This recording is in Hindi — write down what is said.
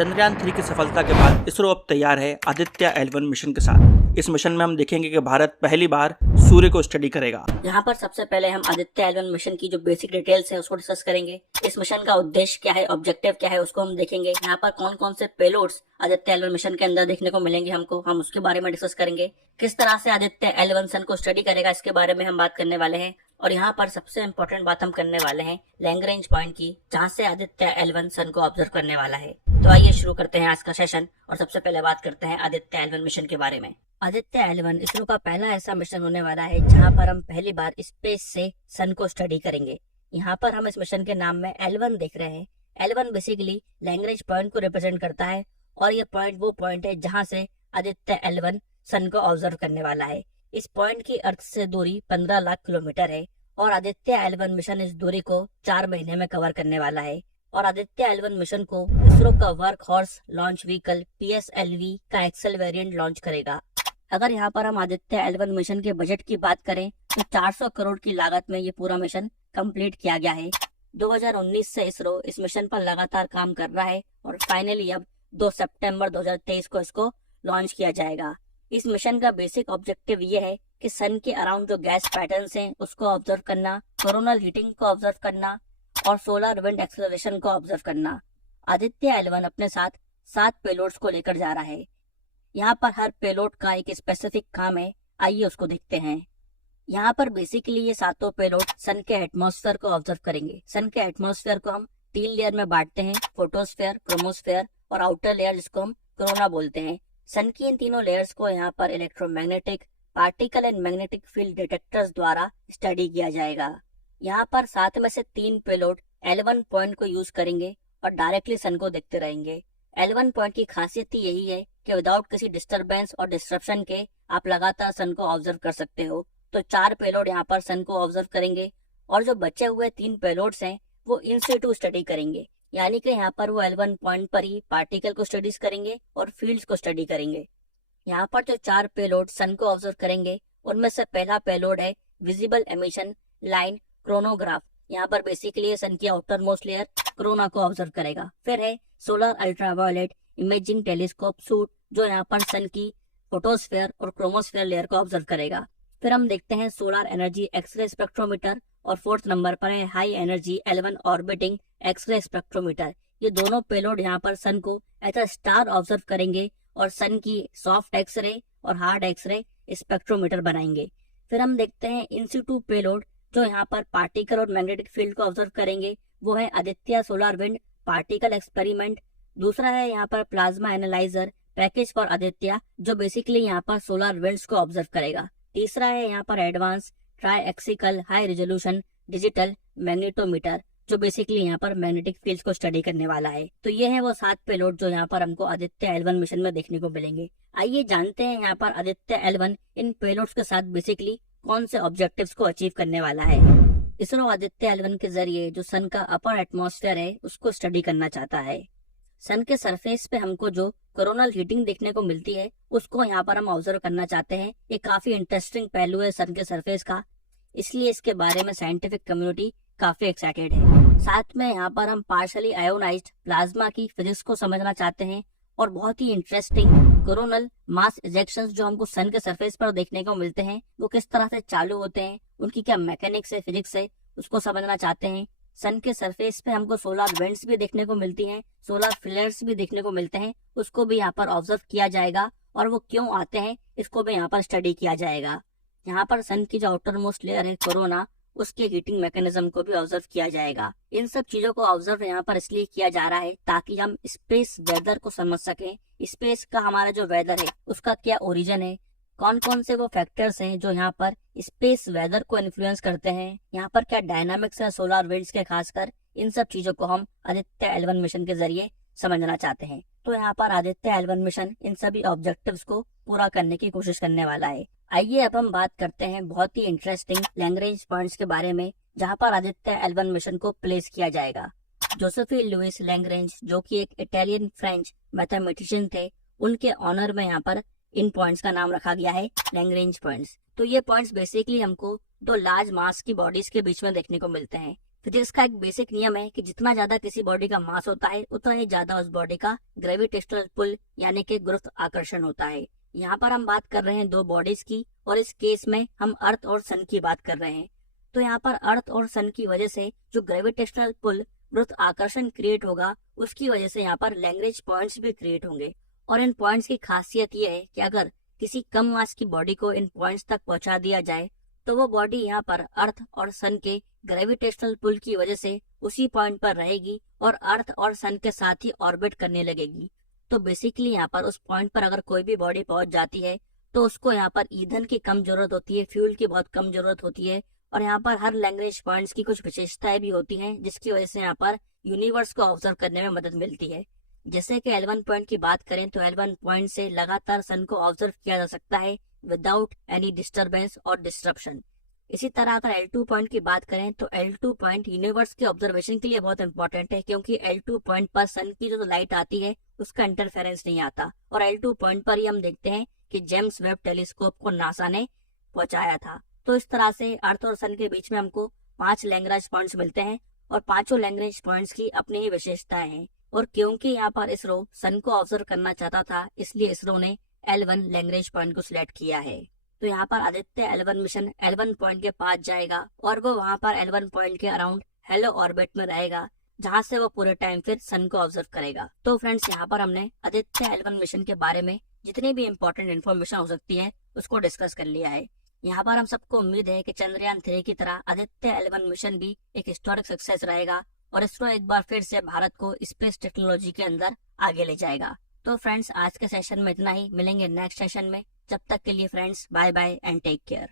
चंद्रयान 3 की सफलता के बाद इसरो अब तैयार है आदित्य L1 मिशन के साथ। इस मिशन में हम देखेंगे कि भारत पहली बार सूर्य को स्टडी करेगा। यहाँ पर सबसे पहले हम आदित्य L1 मिशन की जो बेसिक डिटेल्स है उसको डिस्कस करेंगे। इस मिशन का उद्देश्य क्या है, ऑब्जेक्टिव क्या है, उसको हम देखेंगे। यहाँ पर कौन कौन से पेलोड्स आदित्य L1 मिशन के अंदर देखने को मिलेंगे हमको, हम उसके बारे में डिस्कस करेंगे। किस तरह से आदित्य L1 सन को स्टडी करेगा, इसके बारे में हम बात करने वाले हैं। और यहाँ पर सबसे इम्पोर्टेंट बात हम करने वाले हैं लैग्रेंज पॉइंट की, जहाँ से आदित्य L1 सन को ऑब्जर्व करने वाला है। तो आइए शुरू करते हैं आज का सेशन और सबसे पहले बात करते हैं आदित्य L1 मिशन के बारे में। आदित्य L1 इसरो का पहला ऐसा मिशन होने वाला है जहां पर हम पहली बार स्पेस से सन को स्टडी करेंगे। यहाँ पर हम इस मिशन के नाम में L1 देख रहे हैं। L1 बेसिकली लैग्रेंज पॉइंट को रिप्रेजेंट करता है और ये पॉइंट वो पॉइंट है जहां से आदित्य L1 सन को ऑब्जर्व करने वाला है। इस पॉइंट की अर्थ से दूरी 15 लाख किलोमीटर है और आदित्य L1 मिशन इस दूरी को 4 महीने में कवर करने वाला है। और आदित्य L1 मिशन को इसरो का work horse launch vehicle PSLV का एक्सेल वेरिएंट लॉन्च करेगा। अगर यहाँ पर हम आदित्य L1 मिशन के बजट की बात करें तो 400 करोड़ की लागत में ये पूरा मिशन कंप्लीट किया गया है। 2019 से इसरो इस मिशन पर लगातार काम कर रहा है और फाइनली अब 2 सितंबर 2023 को इसको लॉन्च किया जाएगा। इस मिशन का बेसिक ऑब्जेक्टिव ये है कि सन के अराउंड जो गैस पैटर्न्स हैं उसको ऑब्जर्व करना, कोरोनल हीटिंग को ऑब्जर्व करना और सोलर विंड एक्सेलरेशन को ऑब्जर्व करना। आदित्य L1 अपने साथ 7 पेलोड्स को लेकर जा रहा है। यहाँ पर हर पेलोड का एक स्पेसिफिक काम है, आइए उसको देखते हैं। यहाँ पर बेसिकली ये सातों पेलोड सन के एटमॉस्फेयर को ऑब्जर्व करेंगे। सन के एटमॉस्फेयर को हम 3 लेयर में बांटते हैं, फोटोस्फेयर, क्रोमोस्फेयर और आउटर लेयर जिसको हम कोरोना बोलते हैं। सन की इन तीनों लेयर्स को यहाँ पर electromagnetic, particle and magnetic field detectors द्वारा स्टडी किया जाएगा। यहाँ पर 7 में से 3 पेलोड L1 पॉइंट को यूज करेंगे और डायरेक्टली सन को देखते रहेंगे। L1 पॉइंट की खासियत ही यही है कि विदाउट किसी डिस्टरबेंस और डिस्ट्रप्शन के आप लगातार सन को ऑब्जर्व कर सकते हो। तो 4 पेलोड यहाँ पर सन को ऑब्जर्व करेंगे और जो बचे हुए 3 पेलोड्स हैं वो इन सिटू स्टडी करेंगे, यानी कि यहाँ पर वो L1 पॉइंट पर ही पार्टिकल को स्टडीज करेंगे और फील्ड्स को स्टडी करेंगे। यहाँ पर जो 4 पेलोड सन को ऑब्जर्व करेंगे उनमें से पहला पेलोड है विजिबल एमिशन लाइन क्रोनोग्राफ। यहाँ पर बेसिकली सन की आउटर मोस्ट लेयर कोरोना को ऑब्जर्व करेगा। फिर है solar ultraviolet imaging telescope suit जो यहाँ पर सन की फोटोस्फेयर और क्रोमोस्फेयर लेयर को ऑब्जर्व करेगा। फिर हम देखते हैं सोलर एनर्जी एक्सरे स्पेक्ट्रोमीटर और 4th नंबर पर है high energy L1 orbiting X-ray spectrometer. ये दोनों पेलोड यहाँ पर सन को एज अ स्टार ऑब्जर्व करेंगे और सन की सॉफ्ट एक्सरे और हार्ड एक्सरे स्पेक्ट्रोमीटर बनाएंगे। फिर हम देखते हैं इंसिटू पेलोड जो यहाँ पर पार्टिकल और मैग्नेटिक फील्ड को ऑब्जर्व करेंगे, वो है Aditya solar wind particle experiment. दूसरा है यहाँ पर plasma analyser package for Aditya जो बेसिकली यहाँ पर सोलर विंड्स को ऑब्जर्व करेगा। तीसरा है यहाँ पर advance try एक्सिकल high resolution digital magnetometer जो बेसिकली यहाँ पर मैग्नेटिक फील्ड्स को स्टडी करने वाला है। तो ये है वो 7 पेलोड जो यहाँ पर हमको आदित्य L1 मिशन में देखने को मिलेंगे। आइए जानते हैं यहाँ पर आदित्य L1 इन पेलोड्स के साथ बेसिकली कौन से ऑब्जेक्टिव्स को अचीव करने वाला है। इसरो आदित्य L1 के जरिए जो सन का अपर एटमॉस्फेयर है उसको स्टडी करना चाहता है। सन के सरफेस पे हमको जो कोरोनल हीटिंग देखने को मिलती है उसको यहाँ पर हम ऑब्जर्व करना चाहते हैं। ये काफी इंटरेस्टिंग पहलू है सन के सरफेस का, इसलिए इसके बारे में साइंटिफिक कम्युनिटी काफी एक्साइटेड है। साथ में यहाँ पर हम पार्शली आयोनाइज्ड प्लाज्मा की फिजिक्स को समझना चाहते हैं और बहुत ही इंटरेस्टिंग कोरोनल मास इजेक्शंस जो हमको सन के सरफेस पर देखने को मिलते हैं वो किस तरह से चालू होते हैं, उनकी क्या मैकेनिक्स है, फिजिक्स है, उसको समझना चाहते हैं। सन के सरफेस पे हमको सोलर विंड्स भी देखने को मिलती हैं, सोलर फ्लेयर्स भी देखने को मिलते हैं, उसको भी यहाँ पर ऑब्जर्व किया जाएगा और वो क्यों आते हैं इसको भी यहाँ पर स्टडी किया जाएगा। यहाँ पर सन की जो आउटर मोस्ट लेयर है कोरोना, उसके हीटिंग मैकेनिज्म को भी ऑब्जर्व किया जाएगा। इन सब चीजों को ऑब्जर्व यहाँ पर इसलिए किया जा रहा है ताकि हम स्पेस वेदर को समझ सकें। स्पेस का हमारा जो वेदर है उसका क्या ओरिजिन है, कौन कौन से वो फैक्टर्स हैं जो यहाँ पर स्पेस वेदर को इन्फ्लुएंस करते हैं, यहाँ पर क्या डायनामिक्स है सोलर विंड्स के खासकर, इन सब चीजों को हम आदित्य L1 मिशन के जरिए समझना चाहते हैं। तो यहाँ पर आदित्य L1 मिशन इन सभी ऑब्जेक्टिव्स को पूरा करने की कोशिश करने वाला है। आइए अब हम बात करते हैं बहुत ही इंटरेस्टिंग लैग्रेंज पॉइंट्स के बारे में जहाँ पर आदित्य L1 मिशन को प्लेस किया जाएगा। जोसेफी लुइस लैग्रेंज जो कि एक इटालियन फ्रेंच मैथमेटिशियन थे, उनके ऑनर में यहाँ पर इन पॉइंट्स का नाम रखा गया है लैग्रेंज पॉइंट्स। तो ये पॉइंट्स बेसिकली हमको 2 लार्ज मास की बॉडीज के बीच में देखने को मिलते हैं। फिजिक्स का एक बेसिक नियम है कि जितना ज्यादा किसी बॉडी का मास होता है उतना ही ज्यादा उस बॉडी का ग्रेविटेशनल पुल यानी कि गुरुत्वाकर्षण होता है। यहाँ पर हम बात कर रहे हैं दो बॉडीज की, और इस केस में हम अर्थ और सन की बात कर रहे हैं। तो यहाँ पर अर्थ और सन की वजह से जो ग्रेविटेशनल पुल गुरुत्वाकर्षण क्रिएट होगा, उसकी वजह से यहाँ पर लैग्रेंज पॉइंट्स भी क्रिएट होंगे। और इन पॉइंट्स की खासियत ये है कि अगर किसी कम मास की बॉडी को इन पॉइंट्स तक पहुंचा दिया जाए तो वो बॉडी यहाँ पर अर्थ और सन के ग्रेविटेशनल पुल की वजह से उसी पॉइंट पर रहेगी और अर्थ और सन के साथ ही ऑर्बिट करने लगेगी। तो बेसिकली यहाँ पर उस पॉइंट पर अगर कोई भी बॉडी पहुंच जाती है तो उसको यहाँ पर ईंधन की कम जरूरत होती है, फ्यूल की बहुत कम जरूरत होती है, और यहाँ पर हर लैग्रेंज पॉइंट्स की कुछ विशेषताएं भी होती हैं जिसकी वजह से यहाँ पर यूनिवर्स को ऑब्जर्व करने में मदद मिलती है। जैसे कि L1 पॉइंट की बात करें तो L1 पॉइंट से लगातार सन को ऑब्जर्व किया जा सकता है विदाउट एनी डिस्टरबेंस और डिस्ट्रप्शन। इसी तरह अगर L2 पॉइंट की बात करें तो L2 पॉइंट यूनिवर्स के ऑब्जर्वेशन के लिए बहुत इंपॉर्टेंट है, क्योंकि L2 पॉइंट पर सन की जो लाइट आती है उसका इंटरफेरेंस नहीं आता, और L2 पॉइंट पर ही हम देखते हैं कि जेम्स वेब टेलीस्कोप को नासा ने पहुंचाया था। तो इस तरह से अर्थ और सन के बीच में हमको 5 लैग्रेंज पॉइंट्स मिलते हैं, और पांचों लैग्रेंज पॉइंट्स की अपनी ही विशेषताएं हैं। और क्योंकि यहाँ पर इसरो सन को ऑब्जर्व करना चाहता था, इसलिए इसरो ने L1 लैग्रेंज पॉइंट को सिलेक्ट किया है। तो यहाँ पर Aditya L1 mission L1 point के पास जाएगा और वो वहाँ पर L1 पॉइंट के अराउंड हेलो ऑर्बिट में रहेगा, जहाँ से वो पूरे टाइम फिर सन को ऑब्जर्व करेगा। तो फ्रेंड्स, यहाँ पर हमने आदित्य L1 मिशन के बारे में जितनी भी इम्पोर्टेंट इन्फॉर्मेशन हो सकती है उसको डिस्कस कर लिया है। यहाँ पर हम सबको उम्मीद है कि चंद्रयान 3 की तरह आदित्य L1 मिशन भी एक हिस्टोरिक सक्सेस रहेगा और इसरो एक बार फिर से भारत को स्पेस टेक्नोलॉजी के अंदर आगे ले जाएगा। तो फ्रेंड्स, आज के सेशन में इतना ही, मिलेंगे नेक्स्ट सेशन में। जब तक के लिए friends, bye bye and take care.